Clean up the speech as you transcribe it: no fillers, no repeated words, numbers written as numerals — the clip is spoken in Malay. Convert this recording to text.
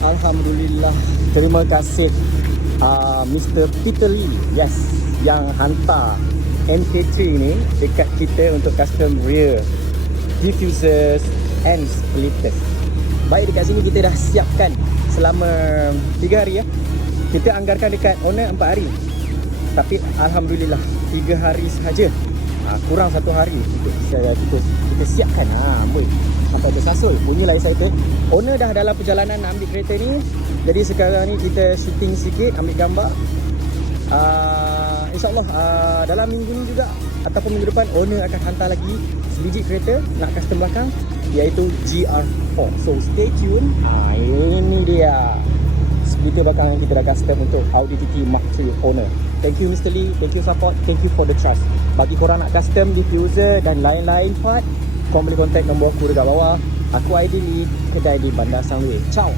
Alhamdulillah, terima kasih Mr. Peter Lee, yes, yang hantar MK3 ni dekat kita untuk custom rear diffusers and splitters. Baik, dekat sini kita dah siapkan selama 3 hari ya. Kita anggarkan dekat owner 4 hari, tapi Alhamdulillah 3 hari sahaja, kurang 1 hari kita siapkan. Boy, sampai tersasul bunyilah excited. Owner dah dalam perjalanan nak ambil kereta ni. Jadi sekarang ni kita shooting sikit, ambil gambar. InsyaAllah dalam minggu ni juga ataupun minggu depan owner akan hantar lagi sebiji kereta nak custom belakang, iaitu GR4. So stay tune. Ini dia splitter belakang yang kita dah custom untuk Audi TT Mark III owner. Thank you Mr. Lee, thank you support, thank you for the trust. Bagi korang nak custom diffuser dan lain-lain part, korang boleh contact nombor aku dekat bawah. Aku Aidil Lee, kedai di Bandar Sunway. Ciao.